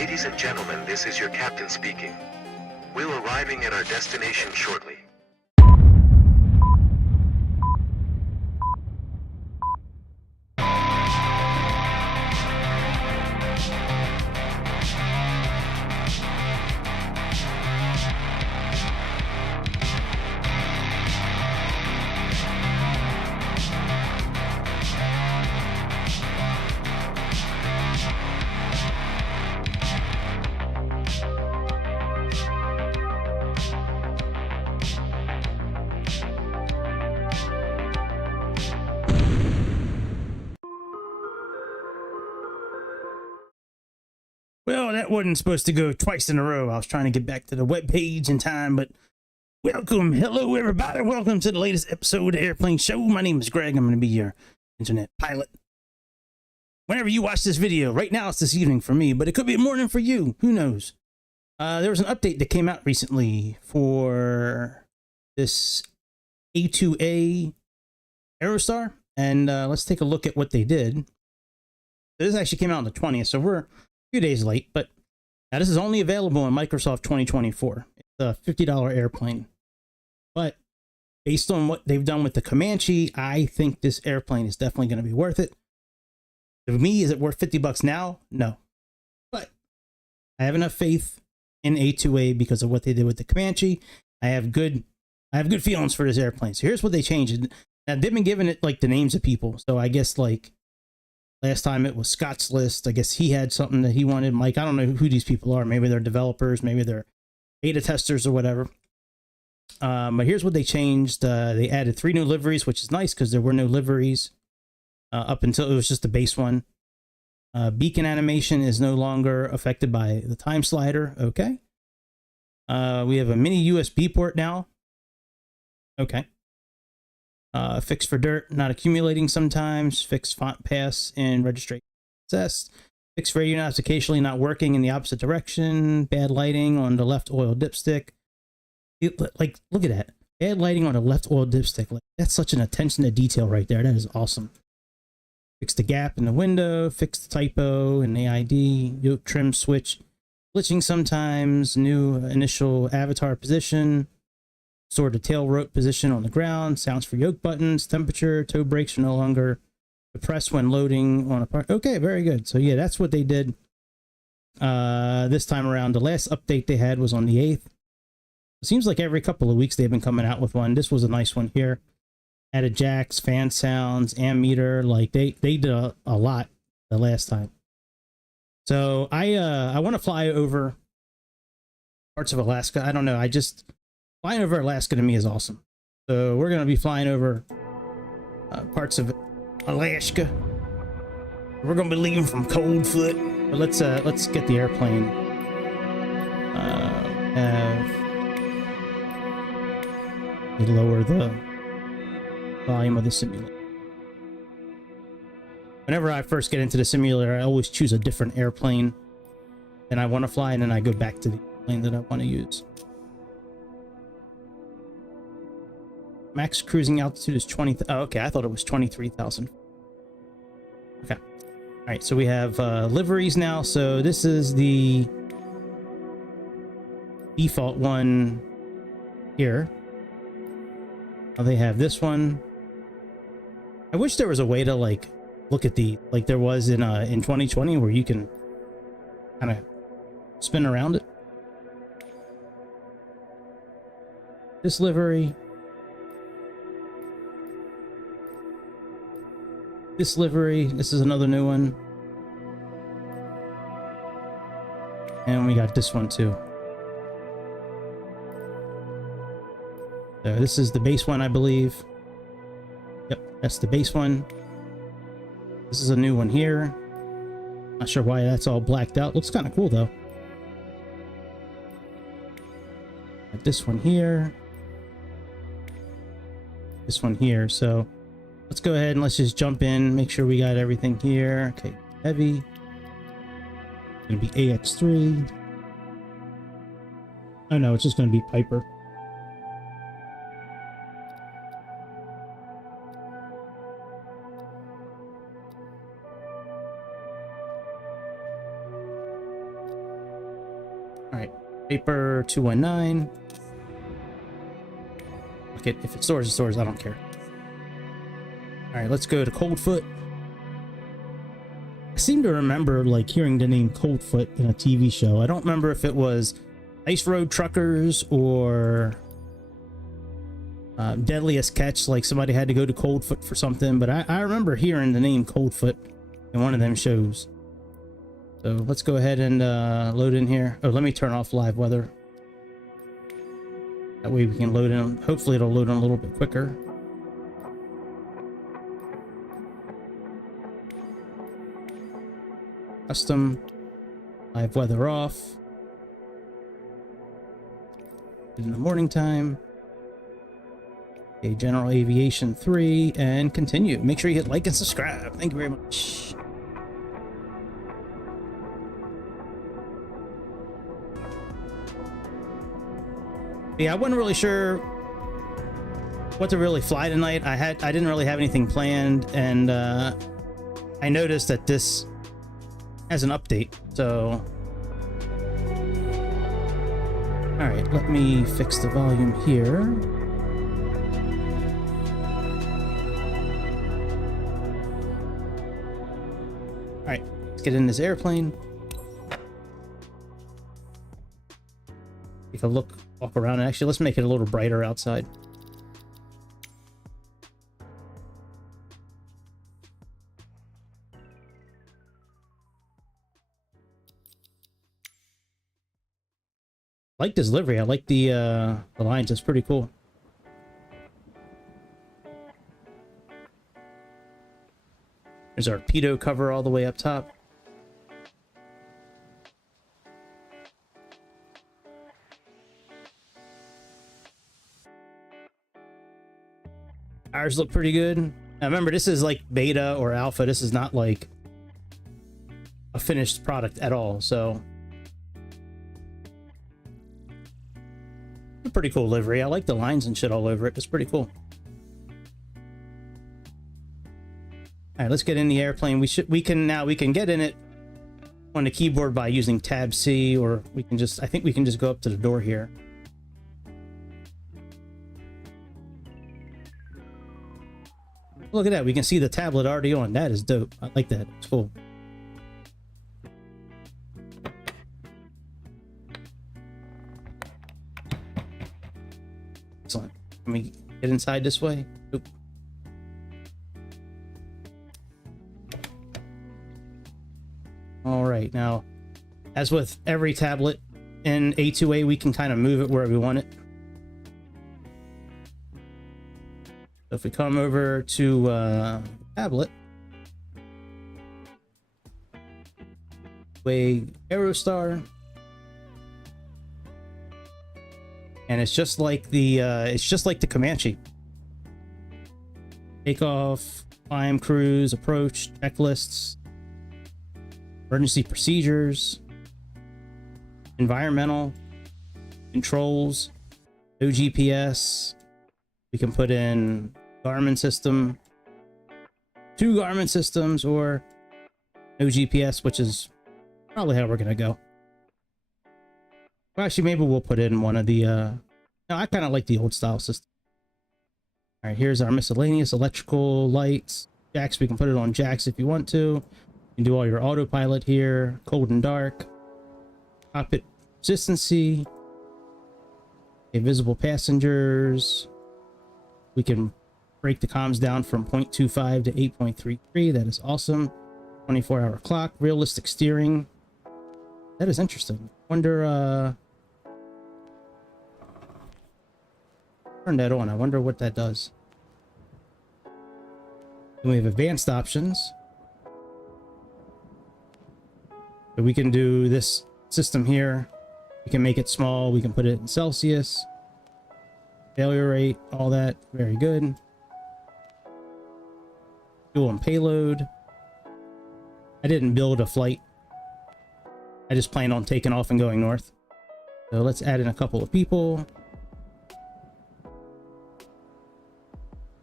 Ladies and gentlemen, this is your captain speaking. We'll arriving at our destination shortly. Well, that wasn't supposed to go twice in a row. I was trying to get back to the web page in time, but welcome. Hello, everybody. Welcome to the latest episode of Airplane Show. My name is Greg. I'm going to be your internet pilot. Whenever you watch this video, right now it's this evening for me, but it could be morning for you. Who knows? There was an update that came out recently for this A2A Aerostar, and let's take a look at what they did. This actually came out on the 20th, so we're few days late, but now this is only available in Microsoft 2024. It's a $50 airplane, but based on what they've done with the Comanche, I think this airplane is definitely going to be worth it. To me, is it worth 50 bucks now? No, but I have enough faith in A2A because of what they did with the Comanche. I have good feelings for this airplane. So here's what they changed. Now they've been giving it like the names of people, so I guess like last time it was Scott's List. I guess he had something that he wanted. Mike, I don't know who these people are. Maybe they're developers. Maybe they're beta testers or whatever. But here's what they changed. They added 3 new liveries, which is nice because there were no liveries up until it was just the base one. Beacon animation is no longer affected by the time slider. Okay. We have a mini USB port now. Okay. Fixed for dirt, not accumulating sometimes. Fixed font pass in registration access. Fixed radio knobs occasionally not working in the opposite direction. Bad lighting on the left oil dipstick. Like, look at that. Bad lighting on the left oil dipstick. Like, that's such an attention to detail right there. That is awesome. Fixed the gap in the window. Fixed the typo in the ID. Yoke trim switch. Glitching sometimes. New initial avatar position. Stored the tail rope position on the ground. Sounds for yoke buttons. Temperature. Toe brakes are no longer depressed when loading on a part. Okay, very good. So yeah, that's what they did this time around. The last update they had was on the 8th. It seems like every couple of weeks they've been coming out with one. This was a nice one here. Added jacks, fan sounds, ammeter. Like they did a lot the last time. So I want to fly over parts of Alaska. I don't know. Flying over Alaska to me is awesome. So we're going to be flying over parts of Alaska. We're going to be leaving from Coldfoot. But let's get the airplane. Lower the volume of the simulator. Whenever I first get into the simulator, I always choose a different airplane than I want to fly, and then I go back to the plane that I want to use. Max cruising altitude is 20. Oh, okay. I thought it was 23,000. Okay. All right. So we have liveries now. So this is the default one here. Oh, they have this one. I wish there was a way to like look at the like there was in 2020 where you can kind of spin around it. This livery. This livery, this is another new one. And we got this one too. So this is the base one, I believe. Yep, that's the base one. This is a new one here. Not sure why that's all blacked out. Looks kind of cool though. Got this one here. This one here. So let's go ahead and let's just jump in, make sure we got everything here. Okay, heavy. Gonna be AX3. Oh no, it's just gonna be Piper. All right, paper 219. Okay, if it stores, it stores. I don't care. All right, let's go to Coldfoot. I seem to remember like hearing the name Coldfoot in a TV show. I don't remember if it was Ice Road Truckers or Deadliest Catch, like somebody had to go to Coldfoot for something, but I remember hearing the name Coldfoot in one of them shows. So let's go ahead and load in here. Oh, let me turn off live weather. That way we can load in. Hopefully it'll load in a little bit quicker. Custom. Live weather off. In the morning time. Okay, general aviation 3 and continue. Make sure you hit like and subscribe. Thank you very much. Yeah, I wasn't really sure what to really fly tonight. I didn't really have anything planned, and I noticed that this has an update. So all right, let me fix the volume here. All right, let's get in this airplane. Take a look, walk around. Actually, let's make it a little brighter outside. I like this livery. I like the lines. It's pretty cool. There's our pitot cover all the way up top. Ours look pretty good. Now remember, this is like beta or alpha. This is not like a finished product at all. So a pretty cool livery. I like the lines and shit all over it. It's pretty cool. All right, let's get in the airplane. We can get in it on the keyboard by using Tab C, or we can just, I think we can just go up to the door here. Look at that. We can see the tablet already on. That is dope. I like that. It's cool. Excellent. Can we get inside this way? Oop. All right. Now, as with every tablet in A2A, we can kind of move it wherever we want it. So if we come over to tablet, Aerostar, and it's just like the Comanche. Takeoff, climb, cruise, approach, checklists, emergency procedures, environmental, controls, no GPS. We can put in Garmin system, 2 Garmin systems, or no GPS, which is probably how we're gonna go. Well, actually, maybe we'll put in one of the no, I kind of like the old style system. All right, here's our miscellaneous electrical lights, jacks. We can put it on jacks if you want to. You can do all your autopilot here, cold and dark, cockpit consistency, invisible passengers. We can break the comms down from 0.25 to 8.33. That is awesome. 24-hour clock, realistic steering. That is interesting. Wonder, turn that on. I wonder what that does. Then we have advanced options. So we can do this system here. We can make it small. We can put it in Celsius. Failure rate, all that, very good. Fuel and payload. I didn't build a flight. I just plan on taking off and going north. So let's add in a couple of people.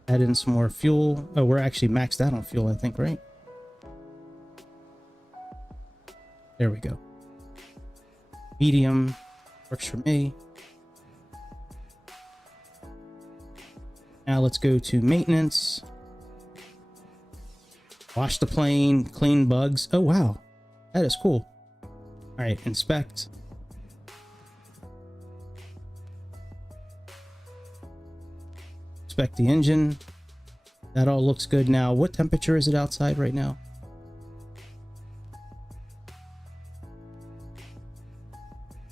Add in some more fuel. Oh, we're actually maxed out on fuel, I think, right? There we go. Medium. Works for me. Now let's go to maintenance. Wash the plane, clean bugs. Oh, wow. That is cool. All right, inspect. Inspect the engine. That all looks good now. What temperature is it outside right now?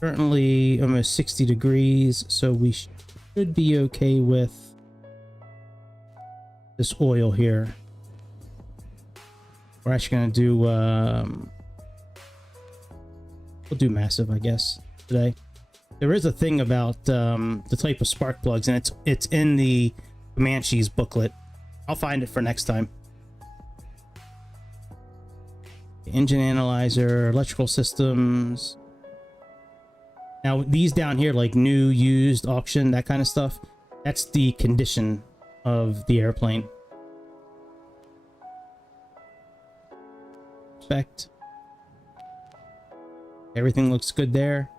Currently almost 60 degrees, so we should be okay with this oil here. We're actually going to do we'll do massive, I guess, today. There is a thing about the type of spark plugs, and it's in the Comanche's booklet. I'll find it for next time. Engine analyzer, electrical systems. Now these down here, like new, used, auction, that kind of stuff, that's the condition of the airplane. Inspect. Everything looks good there.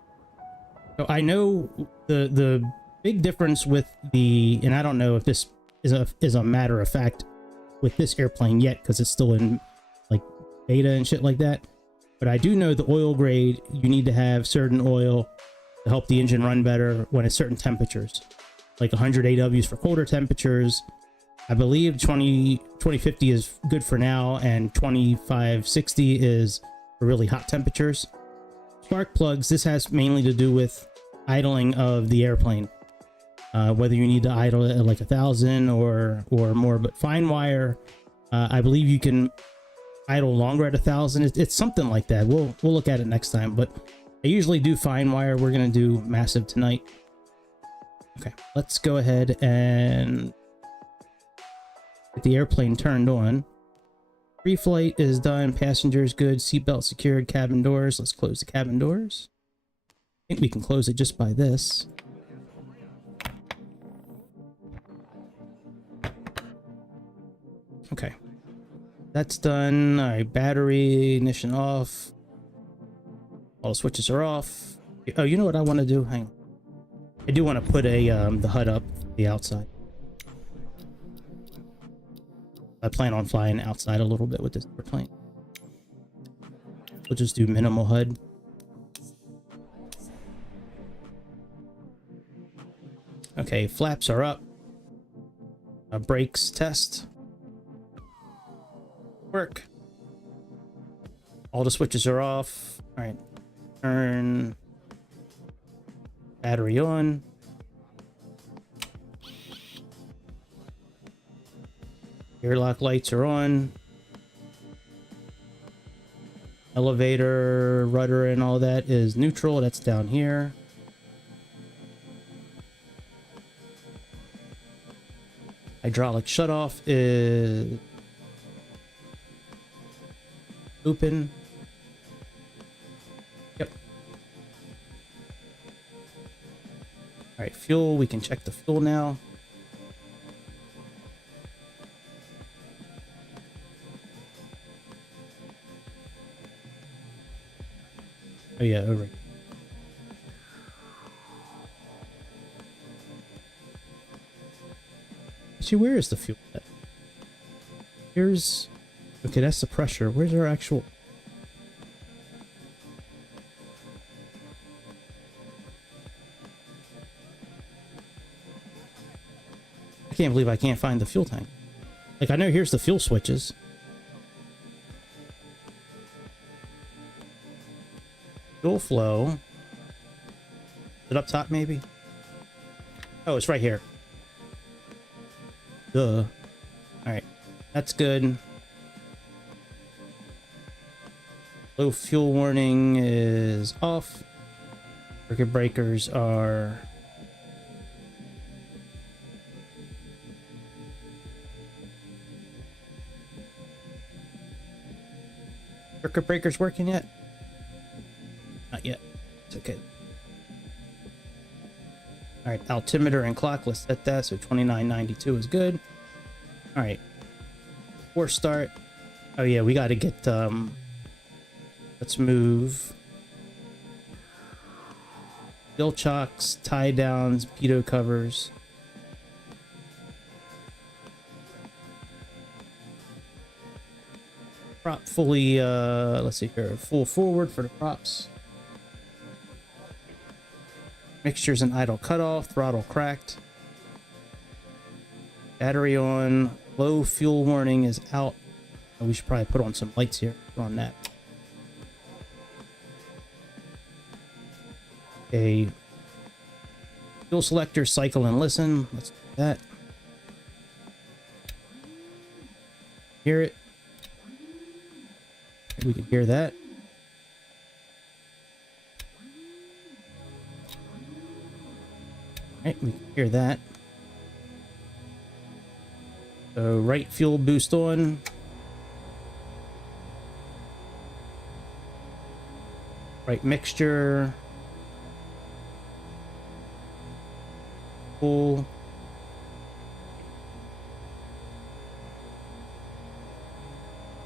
So I know the big difference with the, and I don't know if this is a matter of fact with this airplane yet, because it's still in like beta and shit like that, but I do know the oil grade, you need to have certain oil to help the engine run better when it's certain temperatures, like 100 AWs for colder temperatures. I believe 2050 is good for now, and 2560 is for really hot temperatures. Spark plugs, this has mainly to do with idling of the airplane, whether you need to idle it at like 1,000 or more. But fine wire, I believe you can idle longer at 1,000. It's something like that. We'll look at it next time, but I usually do fine wire. We're gonna do massive tonight. Okay, let's go ahead and get the airplane turned on. Pre-flight is done, passengers good, seatbelt secured, cabin doors. Let's close the cabin doors. I think we can close it just by this. Okay, that's done. All right, battery, ignition off. All the switches are off. Oh, you know what I want to do? Hang on. I do want to put a the HUD up the outside. I plan on flying outside a little bit with this airplane. We'll just do minimal HUD. Okay, flaps are up. Brakes test. Work. All the switches are off. All right. Turn battery on. Airlock lights are on. Elevator, rudder, and all that is neutral. That's down here. Hydraulic shutoff is open. Yep. All right, fuel. We can check the fuel now. Oh yeah, over. See, where is the fuel at? Here's... Okay, that's the pressure. Where's our actual... I can't believe I can't find the fuel tank. Like, I know here's the fuel switches. Fuel flow. Is it up top, maybe? Oh, it's right here. Duh. Alright. That's good. Low fuel warning is off. Circuit breakers are... Circuit breakers working yet? Not yet. It's okay. Alright, altimeter and clock, let's set that. So 2992 is good. Alright. Force start. Oh yeah, we gotta get let's move Steel chocks, tie downs, pitot covers. Prop fully, let's see here, full forward for the props. Mixtures and idle cutoff, throttle cracked. Battery on, low fuel warning is out. Oh, we should probably put on some lights here. Put on that. Okay. Fuel selector, cycle and listen. Let's do that. Hear it. We can hear that. Alright, we can hear that. So right fuel boost on. Right mixture. Full.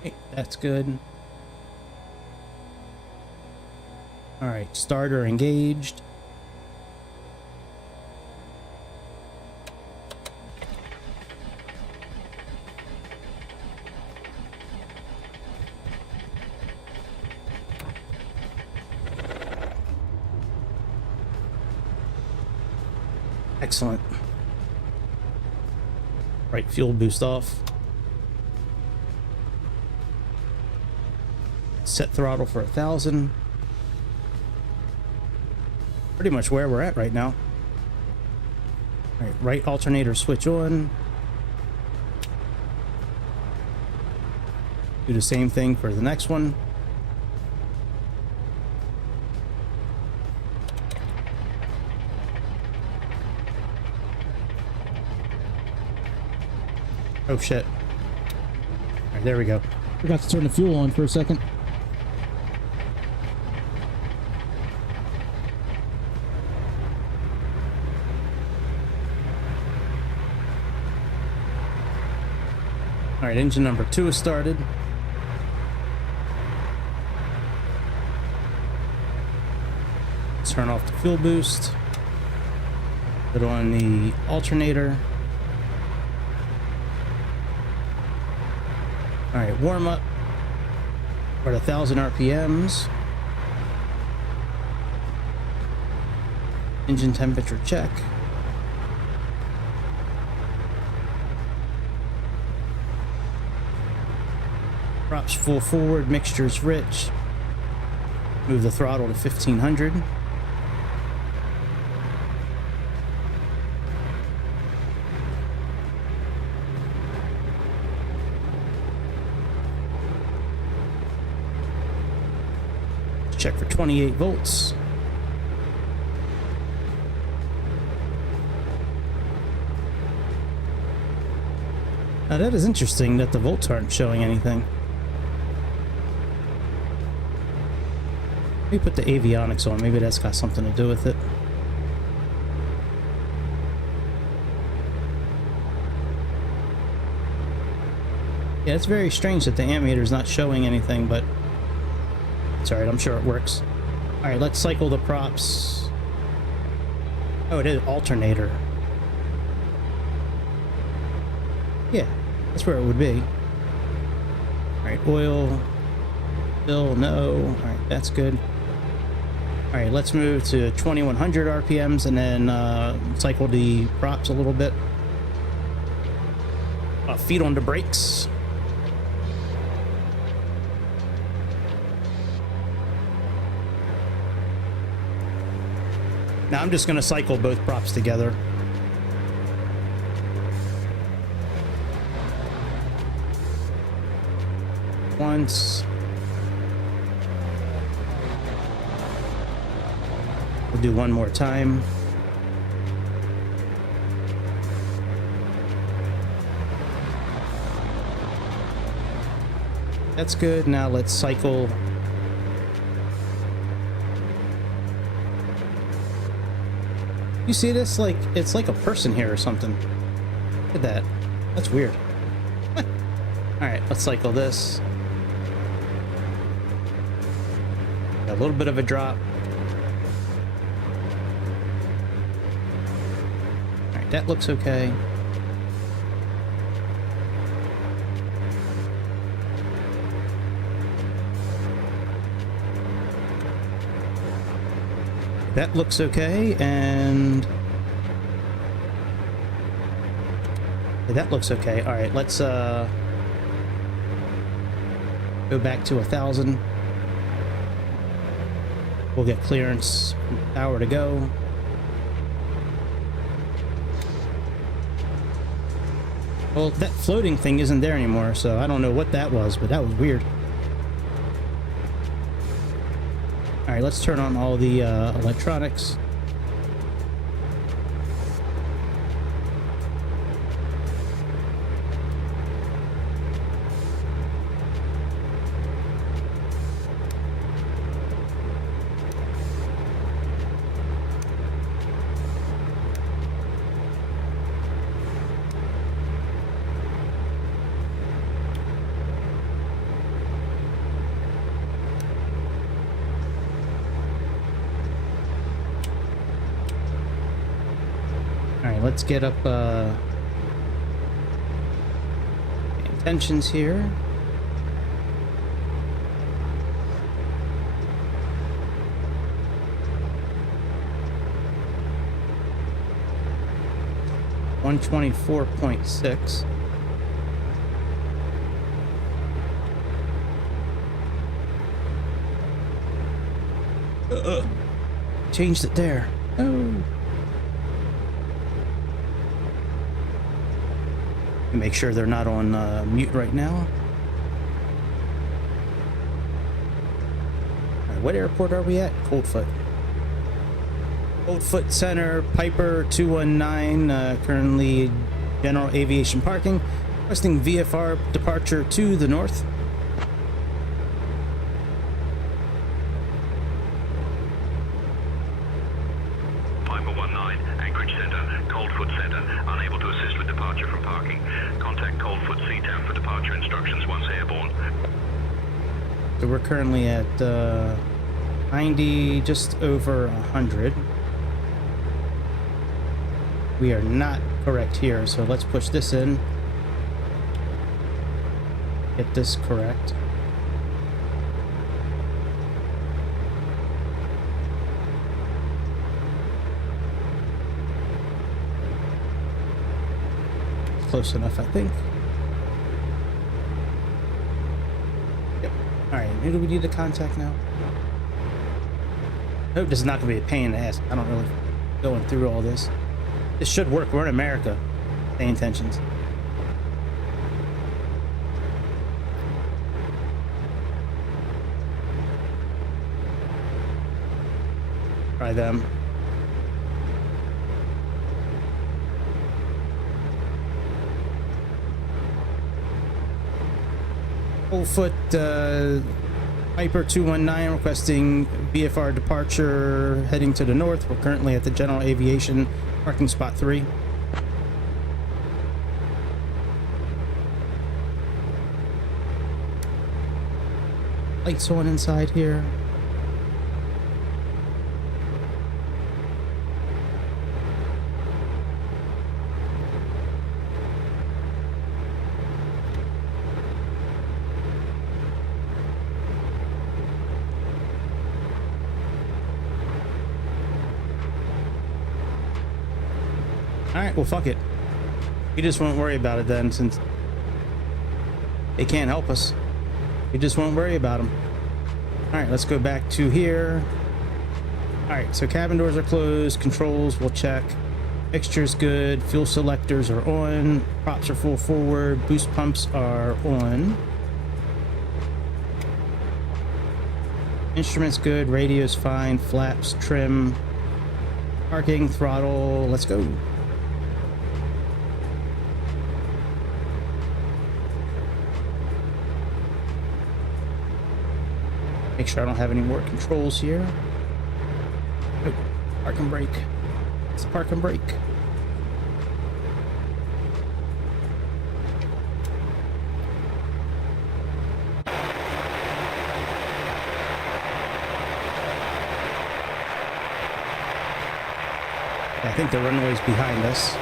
Okay, that's good. Alright, starter engaged. Excellent. Right fuel boost off. Set throttle for 1,000. Pretty much where we're at right now. All right alternator switch on. Do the same thing for the next one. Oh shit. All right, there we go. Forgot to turn the fuel on for a second. All right, engine number 2 is started. Let's turn off the fuel boost. Put on the alternator. All right, warm up. We're at 1,000 RPMs. Engine temperature check. Props full forward, mixture's rich. Move the throttle to 1500. Check for 28 volts. Now that is interesting that the volts aren't showing anything. Let me put the avionics on. Maybe that's got something to do with it. Yeah, it's very strange that the ammeter is not showing anything, but it's alright, I'm sure it works. Alright, let's cycle the props. Oh, it is alternator. Yeah, that's where it would be. Alright, oil. Still no. Alright, that's good. Alright, let's move to 2100 RPMs and then cycle the props a little bit. Feet on the brakes. Now I'm just going to cycle both props together. Once. We'll do one more time. That's good. Now let's cycle. You see this? Like, it's like a person here or something. Look at that. That's weird. Alright, let's cycle this. A little bit of a drop. that looks okay. That looks okay, and that looks okay. All right, let's go back to 1,000. We'll get clearance from power to go. Well, that floating thing isn't there anymore, so I don't know what that was, but that was weird. All right, let's turn on all the electronics. Let's get up tensions here. $124.6. Changed it there. Oh. Make sure they're not on mute right now. All right, what airport are we at? Coldfoot. Coldfoot Center, Piper 219, currently general aviation parking. Requesting VFR departure to the north. Piper 19, Anchorage Center, Coldfoot Center, unable to assist with departure from parking. Contact Coldfoot CTAM for departure instructions once airborne. So we're currently at 90, just over 100. We are not correct here, so let's push this in. Get this correct. Close enough, I think. Yep. Alright, who do we need to contact now? I hope this is not going to be a pain in the ass. I don't really going through all this. This should work. We're in America. Paying tensions. Try them. Coldfoot, Piper 219 requesting VFR departure heading to the north. We're currently at the general aviation parking spot 3. Lights on inside here. Alright, well fuck it. We just won't worry about it then, since they can't help us. We just won't worry about them. Alright, let's go back to here. Alright, so cabin doors are closed, controls we'll check. Mixture's good, fuel selectors are on, props are full forward, boost pumps are on. Instruments good, radio's fine, flaps, trim, parking, throttle, let's go. Make sure I don't have any more controls here. Oh, park and brake. Let's park and brake. I think the runway's behind us.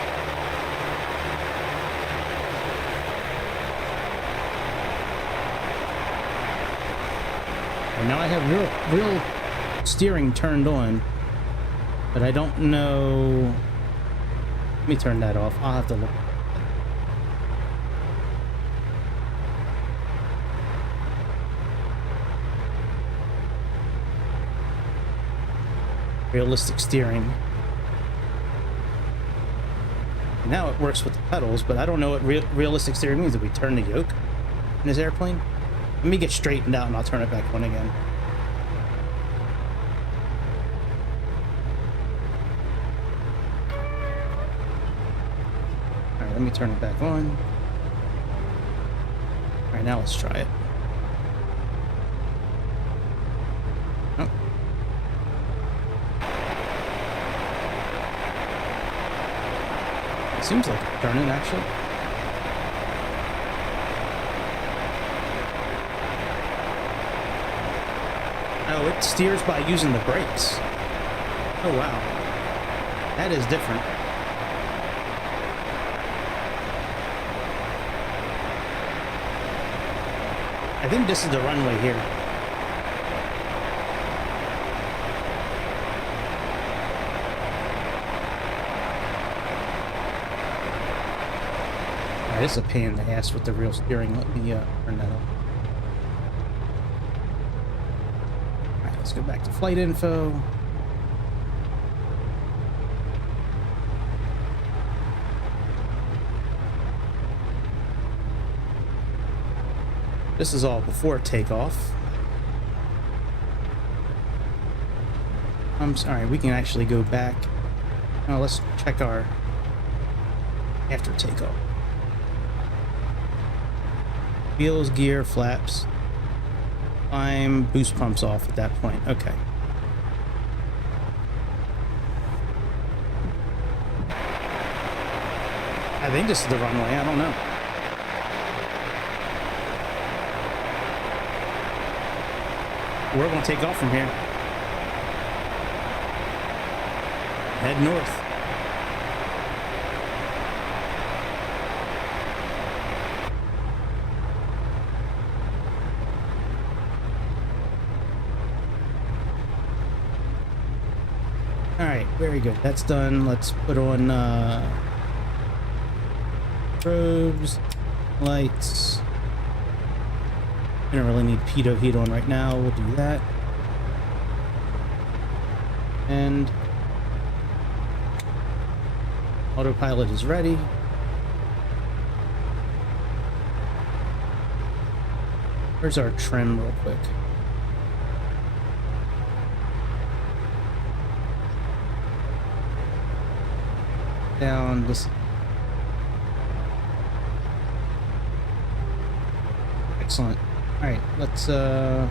And now I have real steering turned on, but I don't know. Let me turn that off. I'll have to look. Realistic steering. Now it works with the pedals, but I don't know what realistic steering means. Did we turn the yoke in this airplane? Let me get straightened out and I'll turn it back on again. Alright, let me turn it back on. Alright, now let's try it. Oh. It seems like it's turning, actually. Oh, it steers by using the brakes. Oh, wow. That is different. I think this is the runway here. This is a pain in the ass with the real steering. Let me turn that off. Alright, let's go back to flight info. This is all before takeoff. I'm sorry, we can actually go back. Now let's check our after takeoff. Wheels, gear, flaps. I'm boost pumps off at that point. Okay. I think this is the runway. I don't know. We're going to take off from here. Head north. Alright, very good. That's done. Let's put on probes, lights. We don't really need pitot heat on right now. We'll do that. And autopilot is ready. Where's our trim real quick? Down this. Excellent. All right, let's go.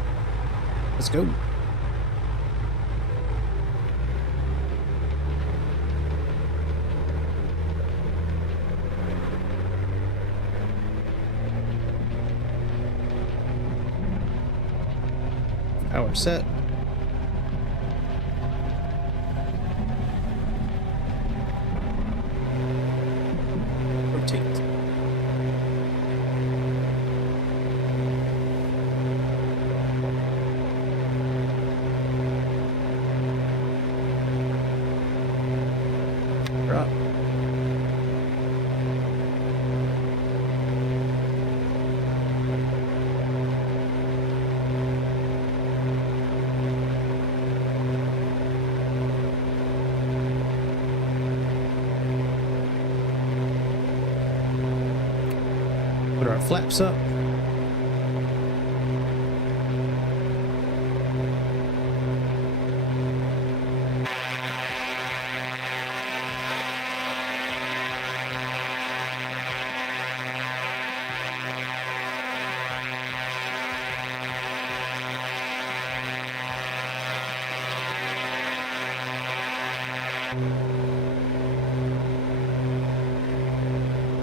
Power set. Rotate. Drop. Put our flaps up.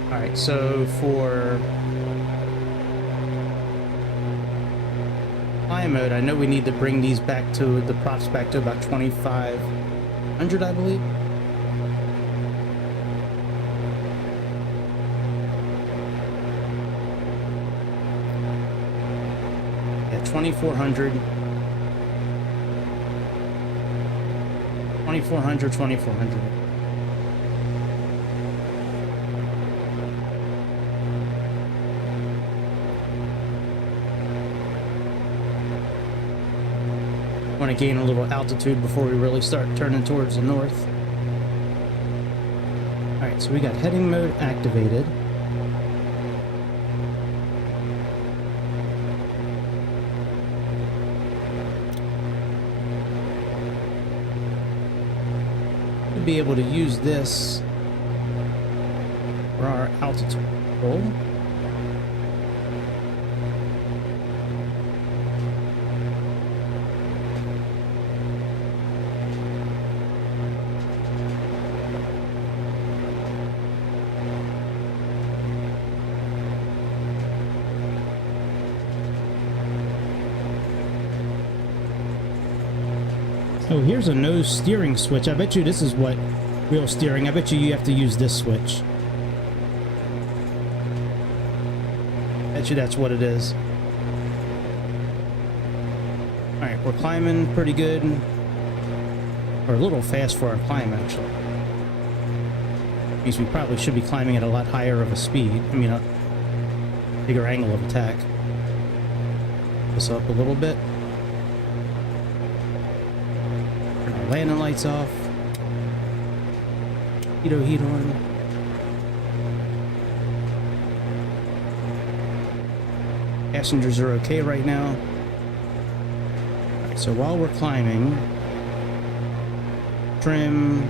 All right, so for fly mode, I know we need to bring these back to the props back to about 2500, I believe. Yeah, 2400. 2400, 2400. Want to gain a little altitude before we really start turning towards the north. Alright, so we got heading mode activated. We'll be able to use this for our altitude control. Oh, here's a nose steering switch. I bet you this is what wheel steering. I bet you have to use this switch. Bet you that's what it is. Alright, we're climbing pretty good. We're a little fast for our climb, actually. Means we probably should be climbing at a lot higher of a speed. I mean, a bigger angle of attack. This up a little bit. Landing lights off. Heat on. Passengers are okay right now. Alright, so while we're climbing, trim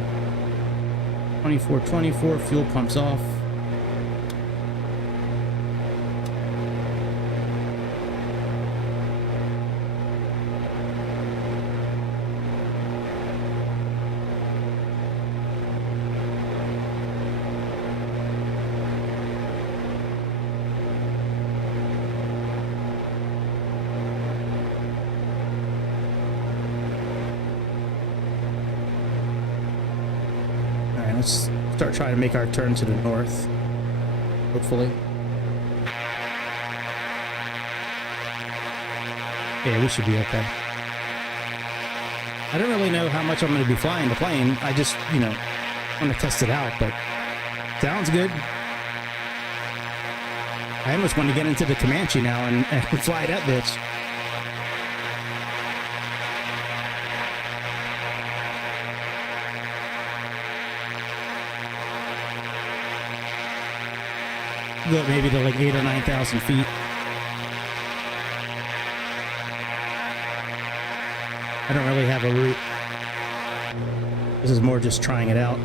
2424, fuel pumps off. Let's start trying to make our turn to the north, hopefully. Yeah, we should be okay. I don't really know how much I'm going to be flying the plane. I just, you know, want to test it out, but sounds good. I almost want to get into the Comanche now and fly that bitch. Go maybe to like 8,000 or 9,000 feet. I don't really have a route. This is more just trying it out.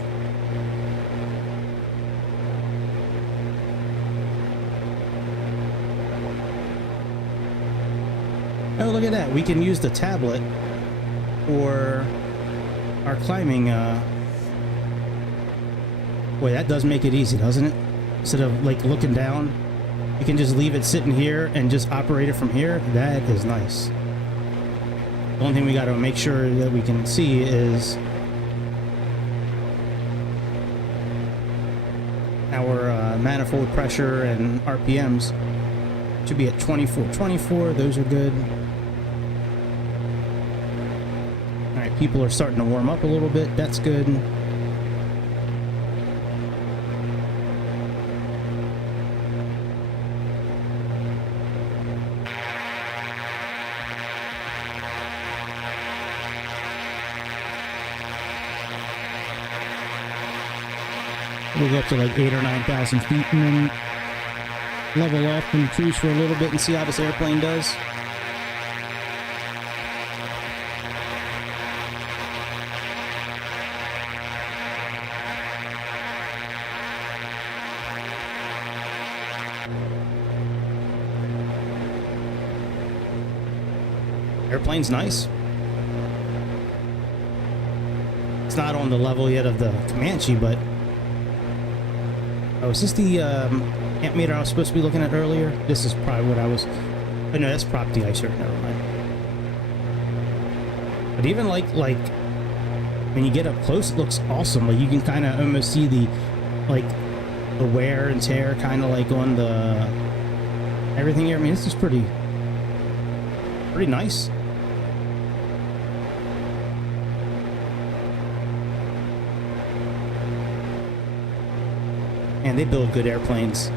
Oh, look at that. We can use the tablet for our climbing. Boy, that does make it easy, doesn't it? Instead of like looking down, you can just leave it sitting here and just operate it from here. That is nice. The only thing we got to make sure that we can see is our manifold pressure and RPMs. Should be at 2424. Those are good. All right, people are starting to warm up a little bit. That's good. We'll go up to like 8,000 or 9,000 feet and then level off and cruise for a little bit and see how this airplane does. Airplane's nice. It's not on the level yet of the Comanche, but oh, is this the amp meter I was supposed to be looking at earlier? This is probably what I was... Oh, no, that's prop de-icer. Never mind. But even like when you get up close, it looks awesome. Like you can kind of almost see the wear and tear kind of like on the everything here. I mean, this is pretty Man, they build good airplanes.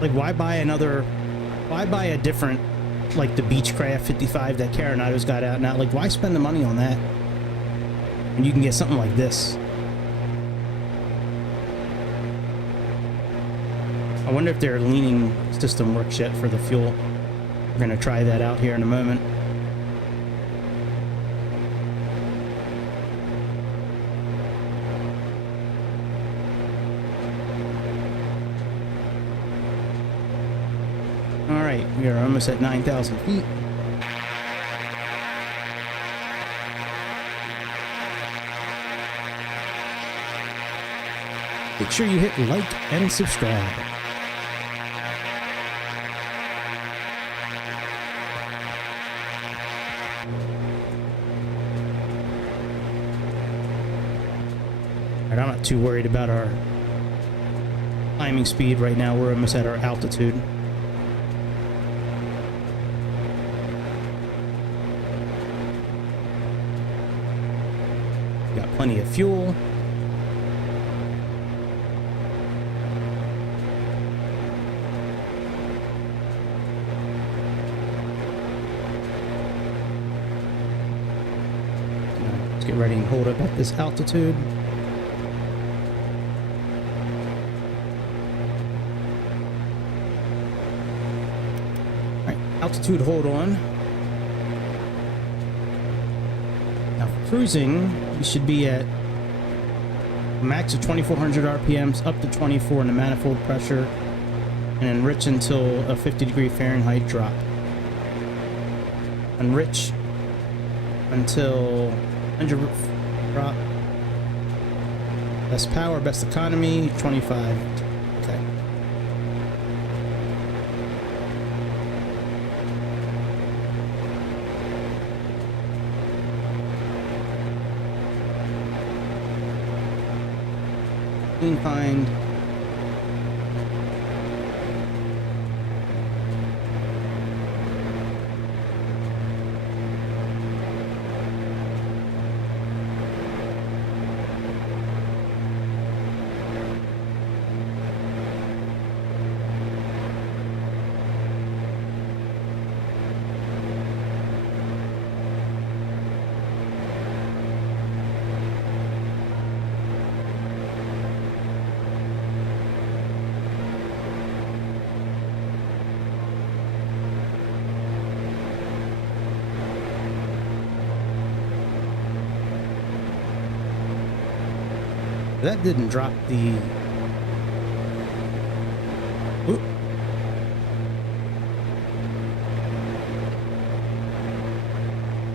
Like, why buy a different, like the Beechcraft 55 that Caronado's got out now? Like, why spend the money on that when you can get something like this? I wonder if their leaning system works yet for the fuel. We're gonna try that out here in a moment. All right, we are almost at 9,000 feet. Make sure you hit like and subscribe. Alright, I'm not too worried about our climbing speed right now. We're almost at our altitude. Got plenty of fuel. Let's get ready and hold up at this altitude. Alright, altitude hold on. Now for cruising, we should be at a max of 2400 RPMs up to 24 in the manifold pressure and enrich until a 50-degree Fahrenheit drop. Enrich until 100 drop. Best power, best economy, 25. Okay. Inclined. That didn't drop the... Oop.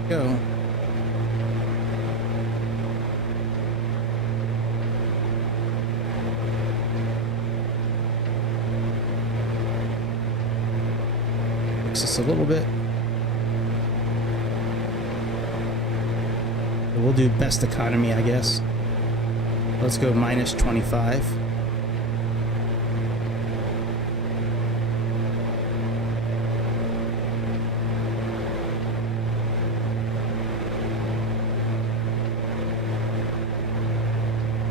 Go. Fix this a little bit. We'll do best economy, I guess. Let's go minus 25.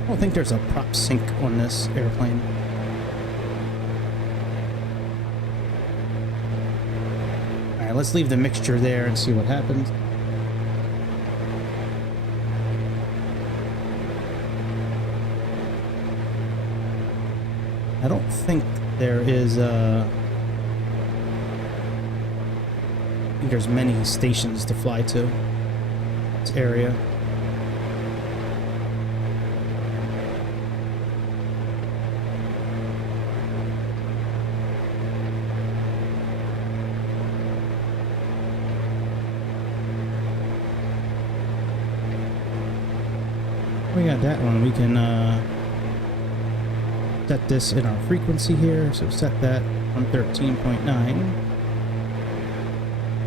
I don't think there's a prop sink on this airplane. Alright, let's leave the mixture there and see what happens. I don't think there is I think there's many stations to fly to this area. We got that one. We can set this in our frequency here, so set that on 13.9,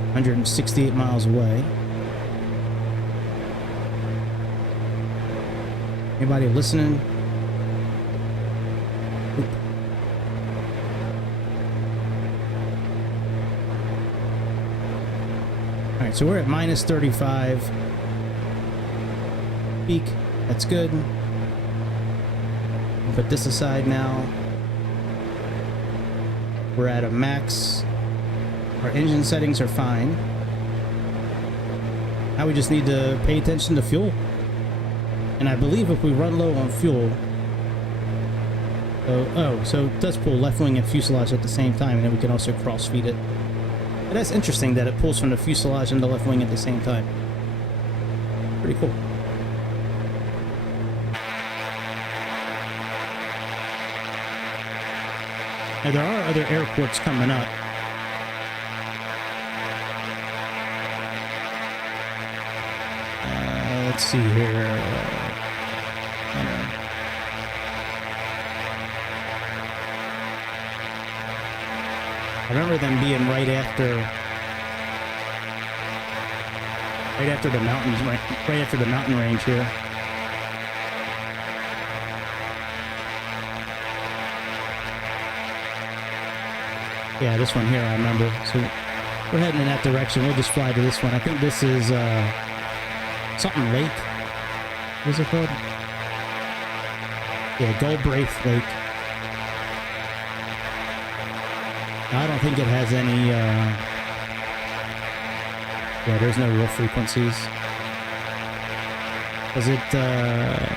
168 miles away. Anybody listening? Oop. All Alright, so we're at minus 35. Peak. That's good. Put this aside now. We're at a max. Our engine settings are fine. Now we just need to pay attention to fuel. And I believe if we run low on fuel... so it does pull left wing and fuselage at the same time, and then we can also cross feed it. But that's interesting that it pulls from the fuselage and the left wing at the same time. Pretty cool. Now there are other airports coming up. Let's see here. I remember them being right after the mountains, right after the mountain range here. Yeah, this one here I remember. So we're heading in that direction. We'll just fly to this one. I think this is something lake. What is it called? Yeah, Galbraith Lake. I don't think it has any, yeah, there's no real frequencies. Because I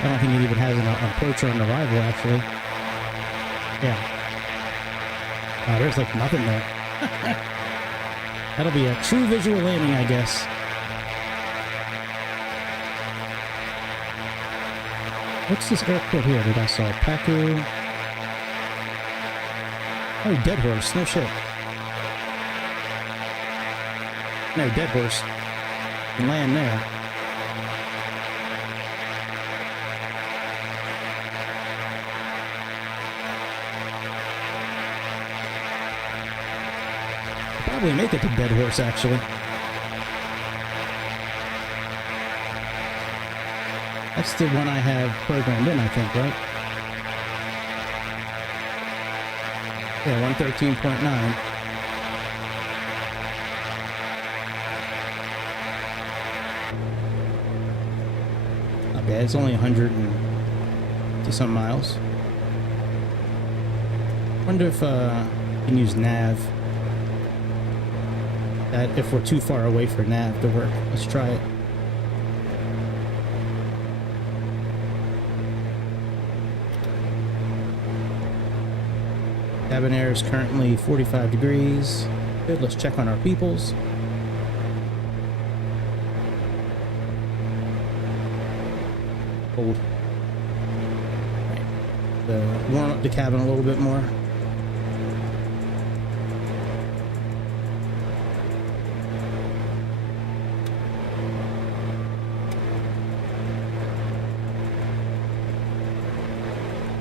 don't think it even has an approach or an arrival, actually. Yeah. There's like nothing there. That'll be a true visual landing, I guess. What's this airport here that I saw? Paku. Oh, Dead Horse. No shit. No, Dead Horse. You can land there. Probably make it to Dead Horse, actually. That's the one I have programmed in, I think, right? Yeah, 113.9. Not bad. It's only 100 and some miles. Wonder if you can use nav. That if we're too far away for nav to work. Let's try it. Cabin air is currently 45 degrees. Good, let's check on our peoples. Cold. Right. Warm up the cabin a little bit more.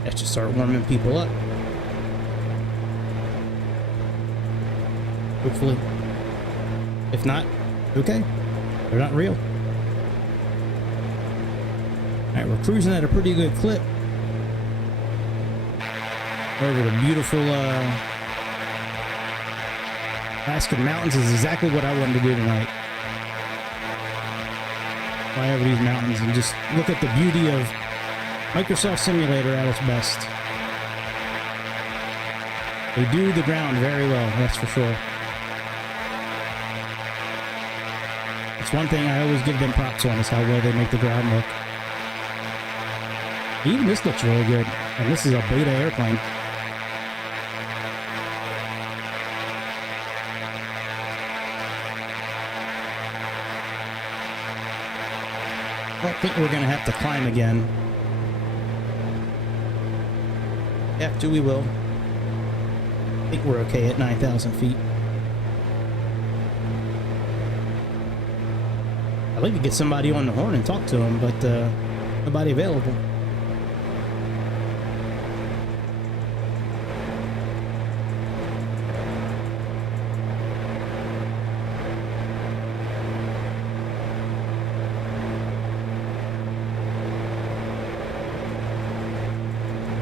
Let's just start warming people up. Hopefully. If not, okay. They're not real. Alright, we're cruising at a pretty good clip. Over the beautiful Alaskan mountains is exactly what I wanted to do tonight. Fly over these mountains and just look at the beauty of Microsoft Simulator at its best. They do the ground very well, that's for sure. It's one thing I always give them props on, is how well they make the ground look. Even this looks really good, and this is a beta airplane. I don't think we're gonna have to climb again. After we will. I think we're okay at 9,000 feet. I'd like to get somebody on the horn and talk to him, but nobody available.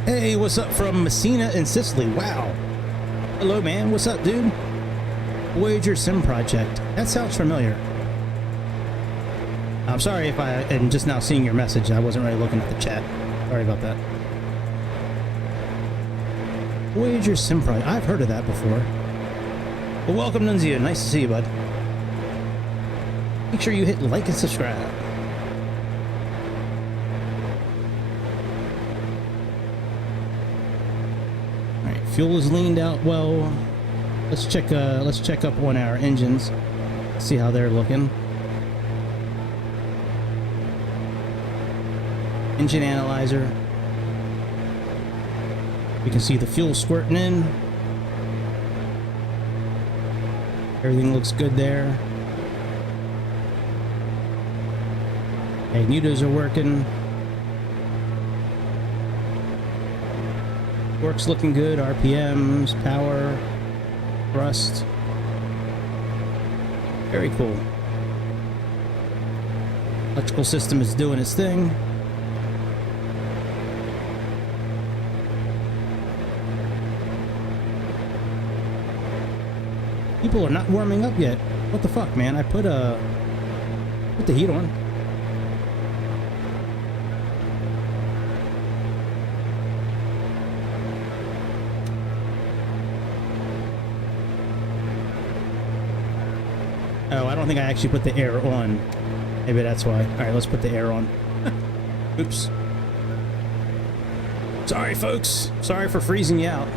Hey, what's up from Messina in Sicily? Wow. Hello, man. What's up, dude? Voyager Sim Project. That sounds familiar. I'm sorry if I am just now seeing your message. I wasn't really looking at the chat. Sorry about that. Voyager Simpri. I've heard of that before. Well, welcome, Nunzio. Nice to see you, bud. Make sure you hit like and subscribe. All right, fuel is leaned out well. Let's check up on our engines. See how they're looking. Engine analyzer. We can see the fuel squirting in. Everything looks good there. Magnetos are working. Work's looking good. RPMs, power, thrust. Very cool. Electrical system is doing its thing. People are not warming up yet. What the fuck, man? I put the heat on. Oh, I don't think I actually put the air on. Maybe that's why. All right, let's put the air on. Oops. Sorry, folks. Sorry for freezing you out.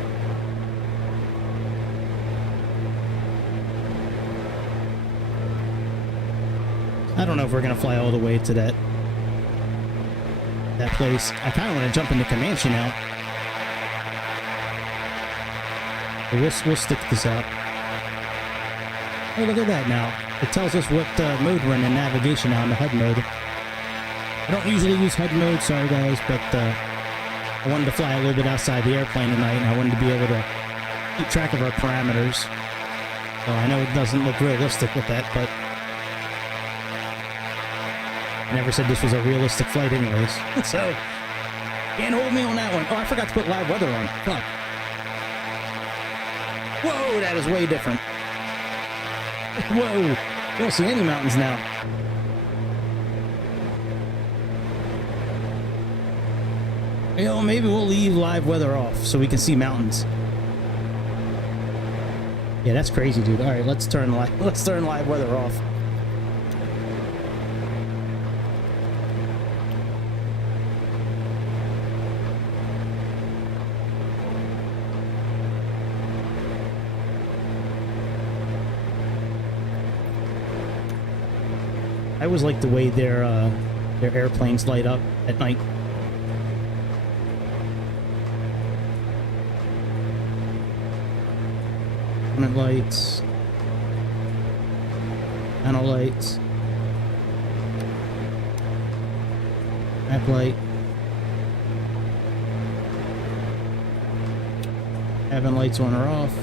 I don't know if we're gonna fly all the way to that place. I kind of want to jump into Comanche now. But we'll stick this out. Oh, look at that now. It tells us what mode we're in navigation now in the HUD mode. I don't usually use HUD mode, sorry guys, but I wanted to fly a little bit outside the airplane tonight, and I wanted to be able to keep track of our parameters. So I know it doesn't look realistic with that, but I never said this was a realistic flight anyways. So, can't hold me on that one. Oh, I forgot to put live weather on. Fuck. Whoa, that is way different. Whoa, you don't see any mountains now. You know, maybe we'll leave live weather off so we can see mountains. Yeah, that's crazy, dude. All right, let's turn live weather off. I always like the way their airplanes light up at night. Component lights, panel lights, map light, cabin lights on or off.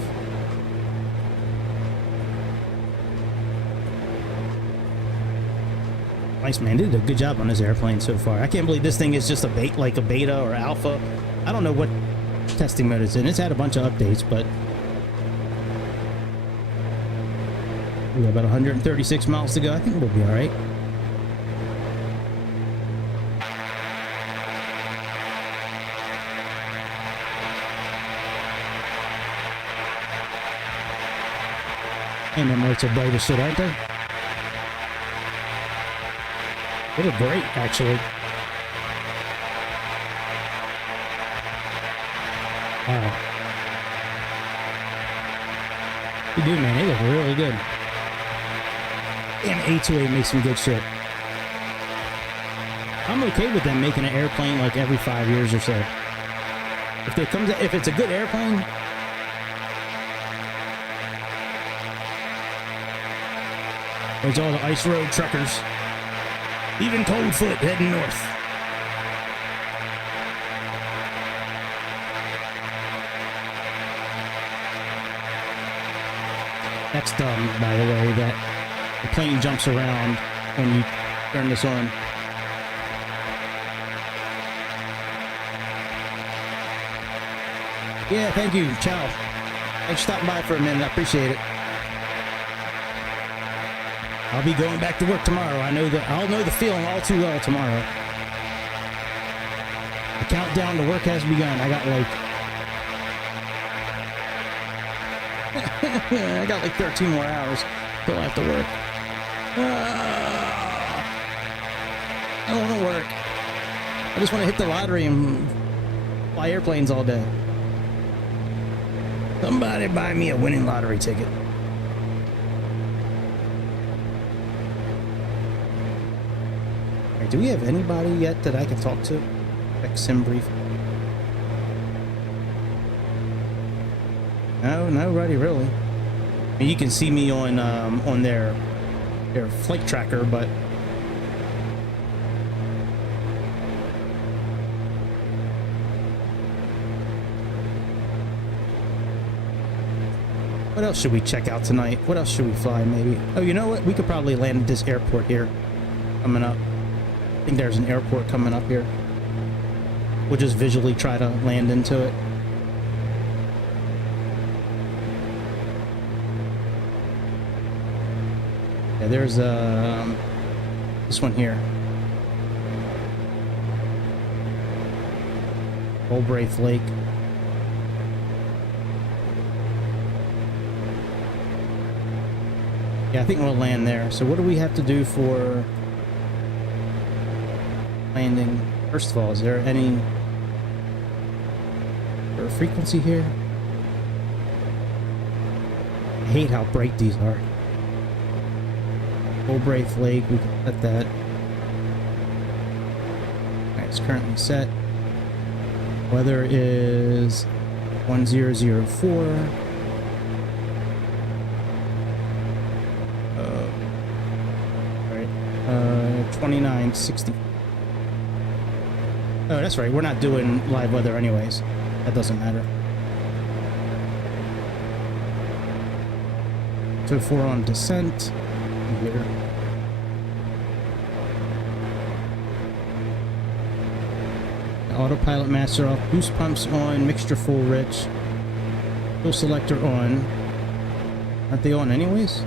Nice, man. They did a good job on this airplane so far. I can't believe this thing is just a beta or alpha. I don't know what testing mode it's in. It's had a bunch of updates, but we got about 136 miles to go. I think we'll be all right. And them lights are bright as shit, aren't they? They look great, actually. Wow. They do, man. They look really good. Damn, A2A makes some good shit. I'm okay with them making an airplane like every 5 years or so. If it's a good airplane. There's all the ice road truckers. Even Coldfoot heading north. That's dumb, by the way, that the plane jumps around when you turn this on. Yeah, thank you. Ciao. Thanks for stopping by for a minute. I appreciate it. I'll be going back to work tomorrow. I'll know the feeling all too well tomorrow. The countdown to work has begun. I got like 13 more hours till I have to work. I don't want to work. I just want to hit the lottery and fly airplanes all day. Somebody buy me a winning lottery ticket. All right, do we have anybody yet that I can talk to? Check sim brief. No, nobody really. I mean, you can see me on their flight tracker, but what else should we check out tonight? What else should we fly, maybe? Oh, you know what? We could probably land at this airport here coming up. I think there's an airport coming up here. We'll just visually try to land into it. Yeah, there's this one here. Coldfoot Lake. Yeah, I think we'll land there. So what do we have to do for landing? First of all, is there any frequency here? I hate how bright these are. Coldfoot Lake, we can set that. Alright, it's currently set. Weather is 1004. Alright, 2960. Oh, that's right. We're not doing live weather anyways. That doesn't matter. 204 on descent. Here. Autopilot master off. Boost pumps on. Mixture full rich. Fuel selector on. Aren't they on anyways?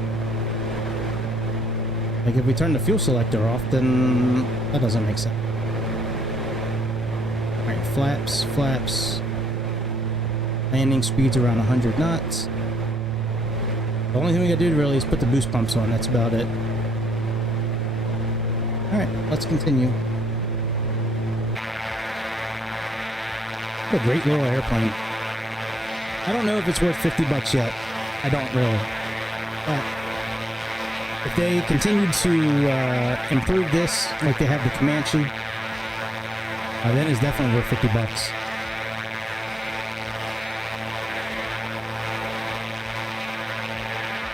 Like if we turn the fuel selector off, then that doesn't make sense. Alright, flaps. Landing speeds around 100 knots. The only thing we gotta do really is put the boost pumps on. That's about it. Alright, let's continue. What a great little airplane. I don't know if it's worth 50 bucks yet. I don't really. But if they continue to improve this, like they have the Comanche, then it's definitely worth 50 bucks.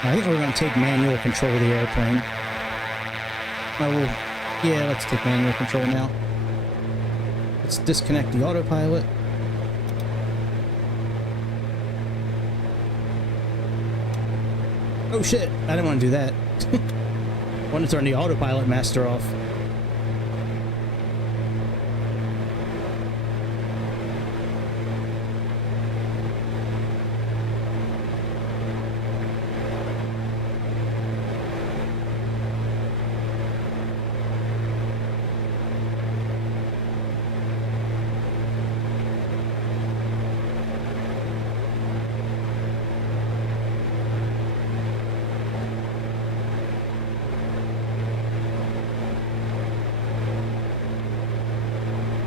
I think we're going to take manual control of the airplane. Yeah, let's take manual control now. Let's disconnect the autopilot. Oh shit, I didn't want to do that. I want to turn the autopilot master off.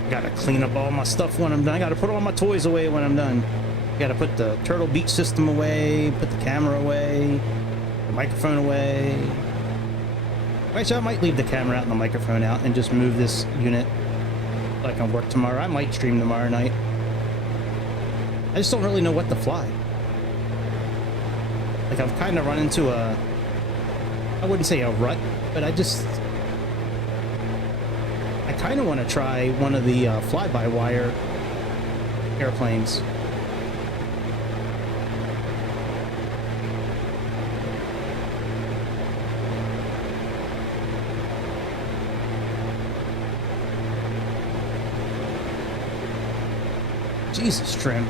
Gotta clean up all my stuff when I'm done. I gotta put all my toys away when I'm done. Gotta put the Turtle Beach system away, put the camera away, the microphone away. Actually, I might leave the camera out and the microphone out and just move this unit so I can work tomorrow. I might stream tomorrow night. I just don't really know what to fly. Like, I've kind of run into a, I wouldn't say a rut, but I kind of want to try one of the fly-by-wire airplanes. Jesus, trim.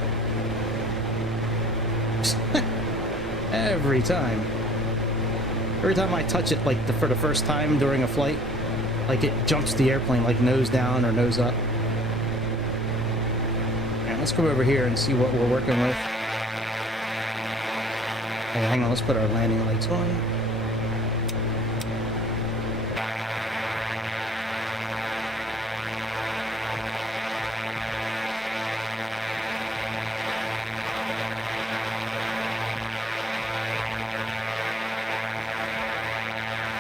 Every time I touch it, like for the first time during a flight, like it jumps the airplane, like nose down or nose up. And let's go over here and see what we're working with. Hey, hang on, let's put our landing lights on.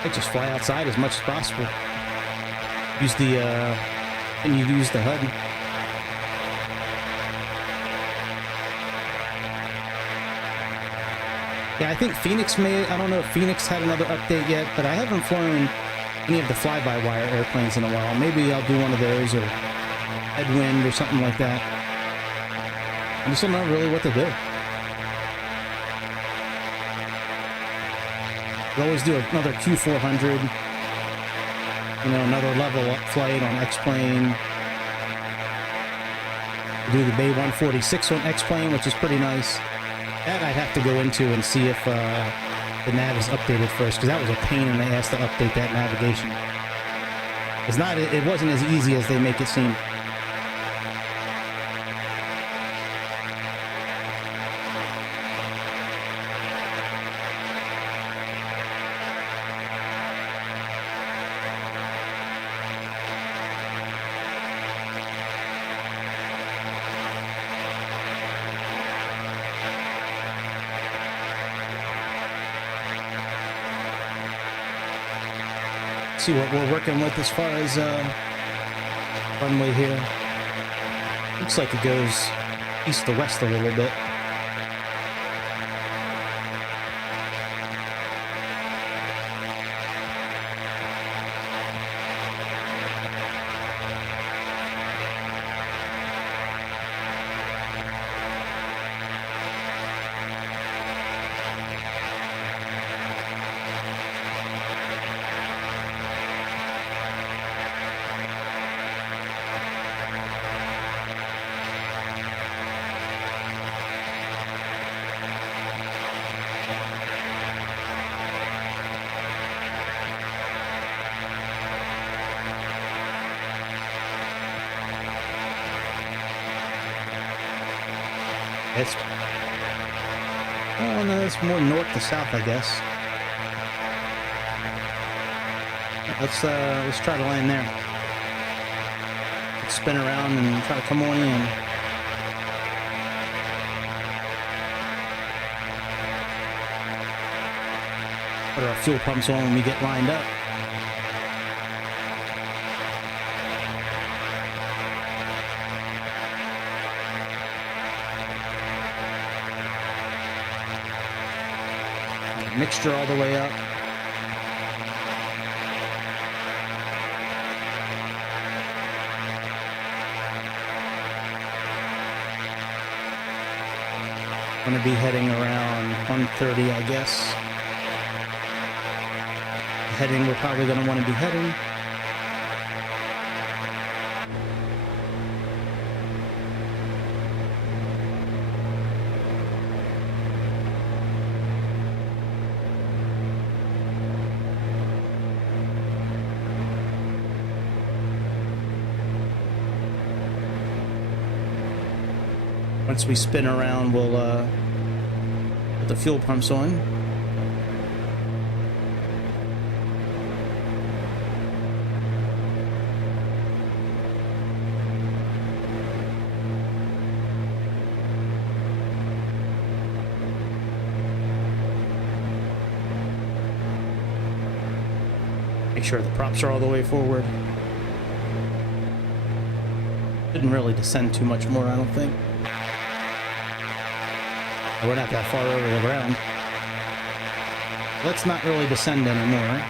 I just fly outside as much as possible. Use the, and you use the HUD. Yeah, I think Phoenix I don't know if Phoenix had another update yet, but I haven't flown any of the fly-by-wire airplanes in a while. Maybe I'll do one of those, or Headwind, or something like that. I just don't know really what to do. We'll always do another Q400, you know, another level up flight on X-Plane. Do the Bay 146 on X-Plane, which is pretty nice. That I'd have to go into and see if the nav is updated first, because that was a pain in the ass to update that navigation. It wasn't as easy as they make it seem. See what we're working with as far as runway here. Looks like it goes east to west a little bit. Oh no, it's more north to south, I guess. Let's try to land there. Let's spin around and try to come on in. Put our fuel pumps on when we get lined up. Mixture all the way up. Gonna be heading around 130, I guess. Heading, we're probably gonna want to be heading. Once we spin around, we'll put the fuel pumps on. Make sure the props are all the way forward. Didn't really descend too much more, I don't think. We're not that far over the ground. Let's not really descend anymore.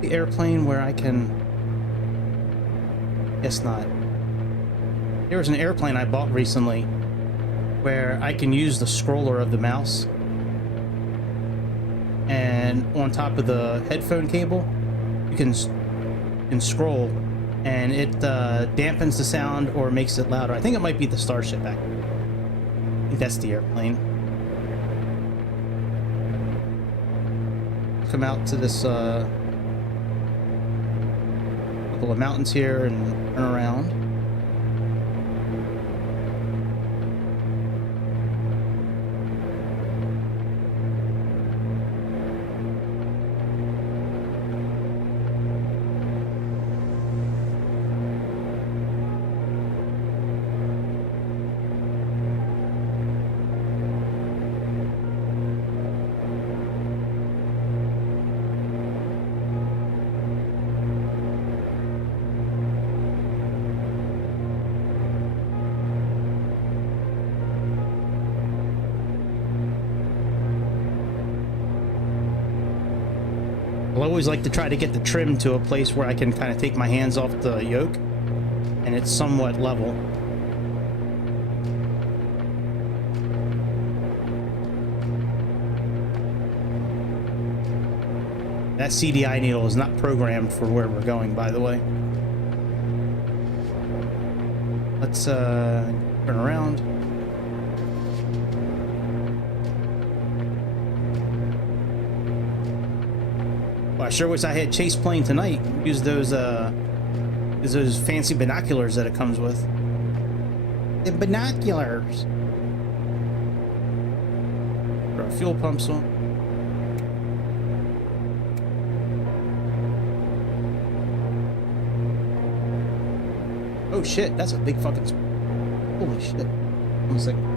The airplane where I can... Guess not. There was an airplane I bought recently where I can use the scroller of the mouse, and on top of the headphone cable you can scroll and it dampens the sound or makes it louder. I think it might be the Starship back. I think that's the airplane. Come out to this couple of mountains here and turn around. I always like to try to get the trim to a place where I can kind of take my hands off the yoke and it's somewhat level. That CDI needle is not programmed for where we're going, by the way. Let's turn around. I sure wish I had chase plane tonight. Use those fancy binoculars that it comes with. The binoculars. Put our fuel pumps on. Oh shit, that's a big fucking. Holy shit. 1 second.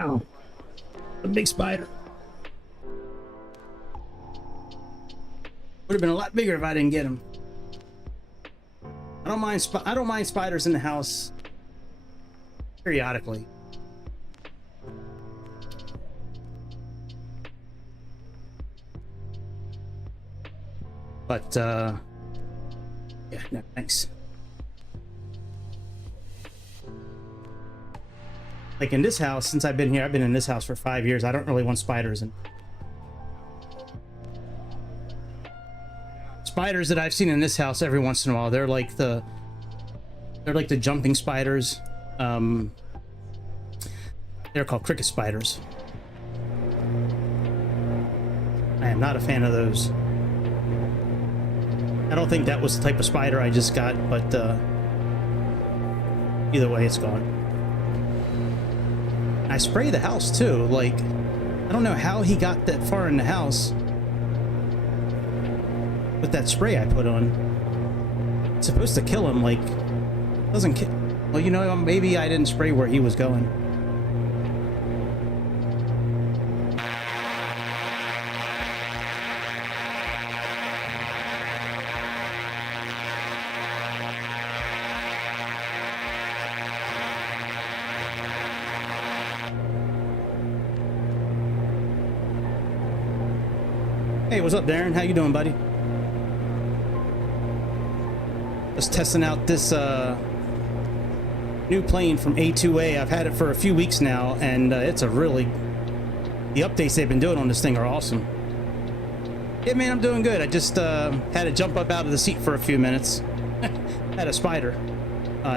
Ow. A big spider. Would have been a lot bigger if I didn't get him. I don't mind spiders in the house. periodically. But yeah, no thanks. Like in this house, since I've been here, I've been in this house for 5 years. I don't really want spiders. And spiders that I've seen in this house every once in a while, they're like the jumping spiders. They're called cricket spiders. I am not a fan of those. I don't think that was the type of spider I just got, but either way, it's gone. I spray the house too. Like, I don't know how he got that far in the house with that spray I put on. It's supposed to kill him. Like, doesn't kill. Well, you know, maybe I didn't spray where he was going. Hey, what's up, Darren? How you doing, buddy? Just testing out this new plane from A2A. I've had it for a few weeks now, and it's a really... The updates they've been doing on this thing are awesome. Yeah, man, I'm doing good. I just had to jump up out of the seat for a few minutes. Had a spider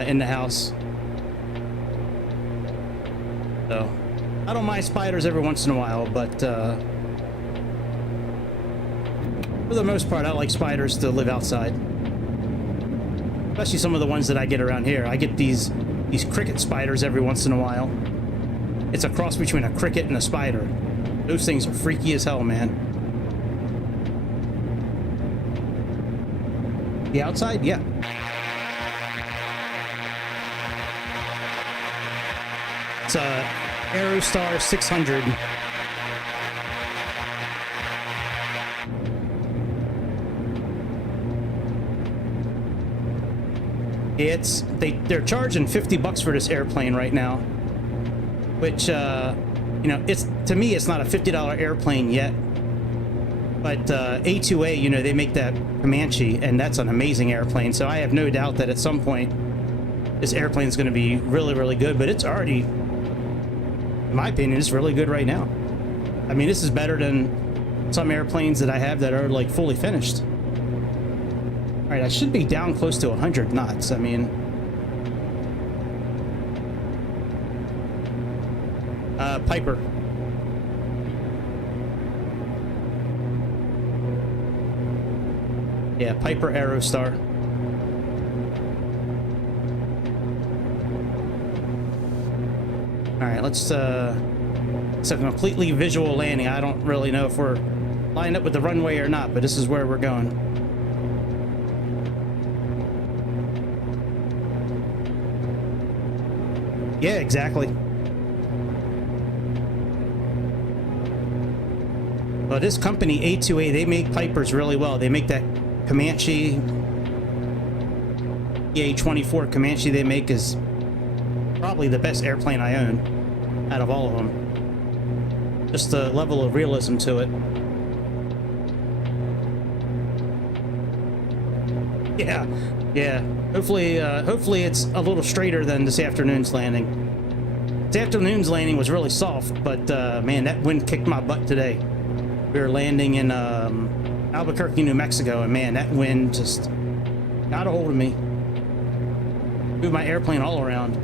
in the house. So, I don't mind spiders every once in a while, but... for the most part, I like spiders to live outside. Especially some of the ones that I get around here. I get these cricket spiders every once in a while. It's a cross between a cricket and a spider. Those things are freaky as hell, man. The outside? Yeah. It's a Aerostar 600. They're charging $50 for this airplane right now, which you know, it's, to me, it's not a $50 airplane yet, but A2A, you know, they make that Comanche, and that's an amazing airplane. So I have no doubt that at some point this airplane is going to be really, really good. But it's already, in my opinion, it's really good right now. I mean, this is better than some airplanes that I have that are like fully finished. All right, I should be down close to 100 knots. I mean, Piper. Yeah, Piper Aerostar. All right, let's it's a completely visual landing. I don't really know if we're lined up with the runway or not, but this is where we're going. Yeah, exactly. Well, this company, A2A, they make Pipers really well. They make that Comanche, A24 Comanche they make is probably the best airplane I own out of all of them. Just the level of realism to it. Yeah, yeah. Hopefully it's a little straighter than this afternoon's landing. This afternoon's landing was really soft, but man, that wind kicked my butt today. We were landing in Albuquerque, New Mexico, and man, that wind just got a hold of me. Moved my airplane all around.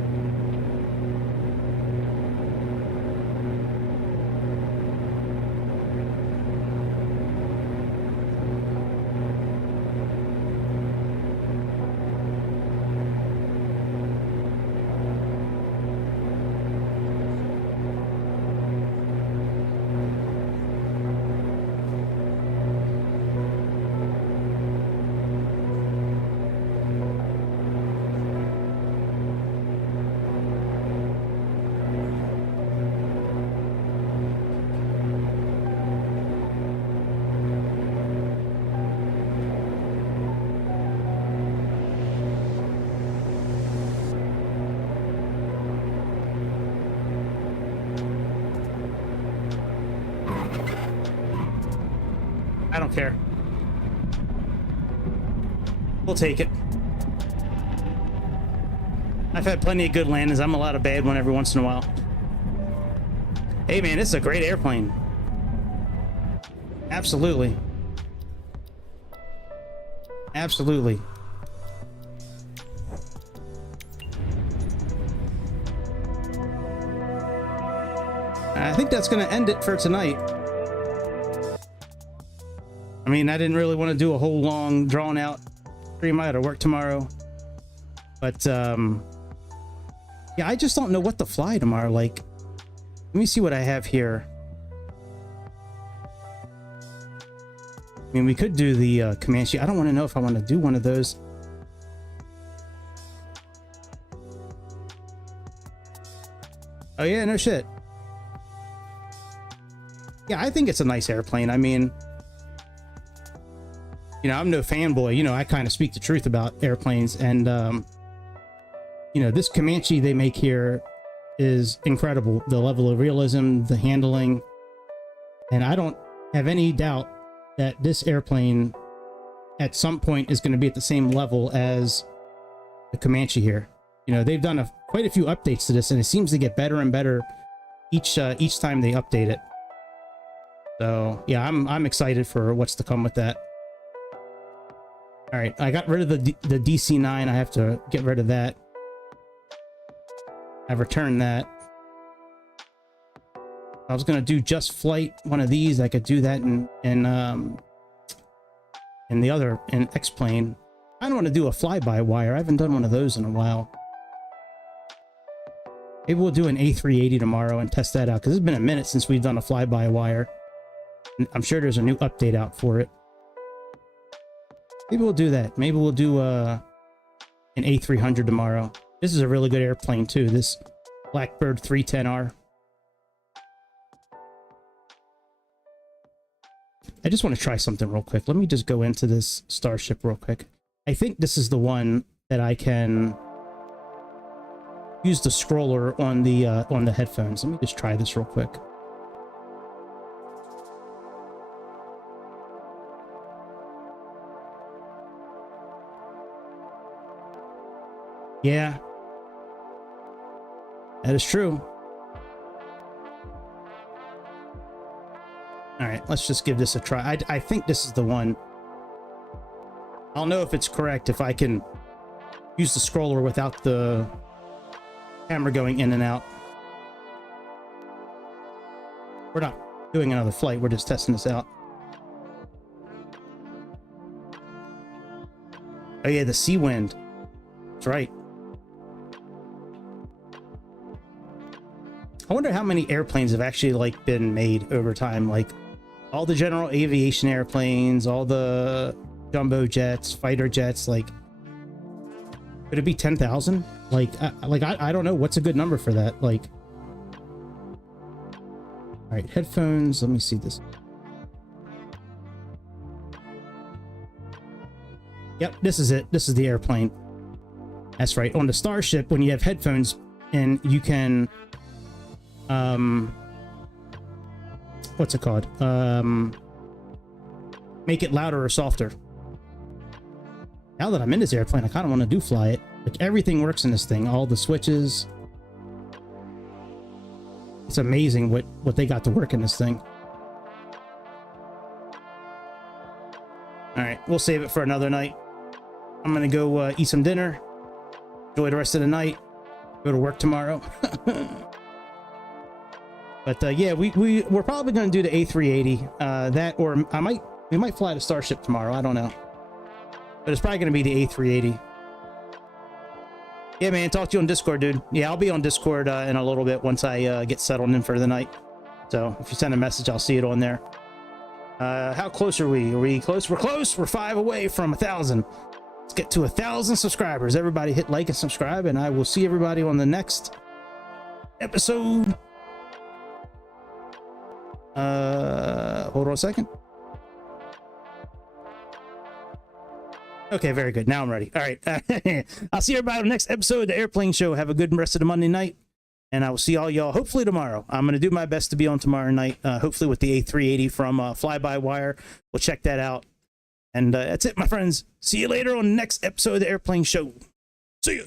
don't care. We'll take it. I've had plenty of good landings. I'm allowed a bad one every once in a while. Hey man, this is a great airplane. Absolutely. Absolutely. I think that's going to end it for tonight. I mean, I didn't really want to do a whole long, drawn out stream. I got to work tomorrow. But, yeah, I just don't know what to fly tomorrow. Like, let me see what I have here. I mean, we could do the Comanche. I don't want to know if I want to do one of those. Oh, yeah, no shit. Yeah, I think it's a nice airplane. I mean, you know, I'm no fanboy. You know, I kind of speak the truth about airplanes. And, you know, this Comanche they make here is incredible. The level of realism, the handling. And I don't have any doubt that this airplane at some point is going to be at the same level as the Comanche here. You know, they've done quite a few updates to this, and it seems to get better and better each time they update it. So yeah, I'm excited for what's to come with that. All right, I got rid of the DC-9. I have to get rid of that. I've returned that. I was gonna do just flight one of these. I could do that in the other X-plane. I don't want to do a fly-by-wire. I haven't done one of those in a while. Maybe we'll do an A380 tomorrow and test that out, because it's been a minute since we've done a fly-by-wire. I'm sure there's a new update out for it. Maybe we'll do that. Maybe we'll do an A300 tomorrow. This is a really good airplane too, this Blackbird 310R. I just want to try something real quick. Let me just go into this Starship real quick. I think this is the one that I can use the scroller on the headphones. Let me just try this real quick. Yeah, that is true. All right, let's just give this a try. I think this is the one. I'll know if it's correct if I can use the scroller without the camera going in and out. We're not doing another flight. We're just testing this out. Oh yeah, the sea wind. That's right. I wonder how many airplanes have actually like been made over time. Like all the general aviation airplanes, all the jumbo jets, fighter jets. Like, could it be 10,000? I don't know what's a good number for that. Like, all right, headphones. Let me see this. Yep, this is it. This is the airplane. That's right. On the Starship, when you have headphones and you can what's it called? Make it louder or softer. Now that I'm in this airplane, I kind of want to fly it. Like, everything works in this thing. All the switches. It's amazing what they got to work in this thing. All right, we'll save it for another night. I'm gonna go eat some dinner. Enjoy the rest of the night. Go to work tomorrow. But yeah, we're probably going to do the A380. That, or we might fly the Starship tomorrow. I don't know, but it's probably going to be the A380. Yeah, man. Talk to you on Discord, dude. Yeah, I'll be on Discord in a little bit once I get settled in for the night. So if you send a message, I'll see it on there. How close are we? Are we close? We're close. We're 5 away from 1,000. Let's get to 1,000 subscribers. Everybody hit like and subscribe, and I will see everybody on the next episode. Hold on a second. Okay, very good. Now I'm ready. All right. I'll see everybody on the next episode of the Airplane Show. Have a good rest of the Monday night. And I will see all y'all hopefully tomorrow. I'm going to do my best to be on tomorrow night, hopefully with the A380 from Fly-By-Wire. We'll check that out. And that's it, my friends. See you later on the next episode of the Airplane Show. See ya.